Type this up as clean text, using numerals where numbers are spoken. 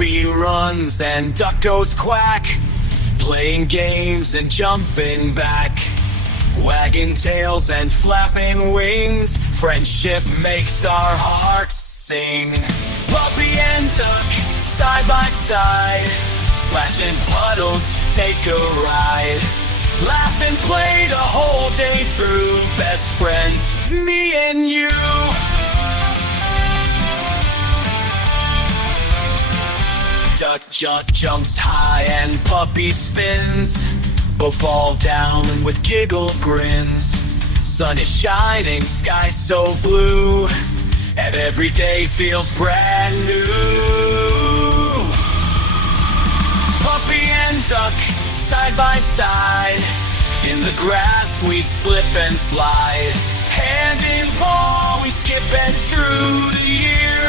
Puppy runs and duck goes quack, playing games and jumping back, wagging tails and flapping wings. Friendship makes our hearts sing. Puppy and duck, side by side, splashing puddles, take a ride. Laugh and play the whole day through. Best friends, me and you. Duck jumps high and puppy spins. Both fall down with giggle grins. Sun is shining, sky so blue, and every day feels brand new. Puppy and duck, side by side, in the grass we slip and slide. Hand in paw we skip and through the years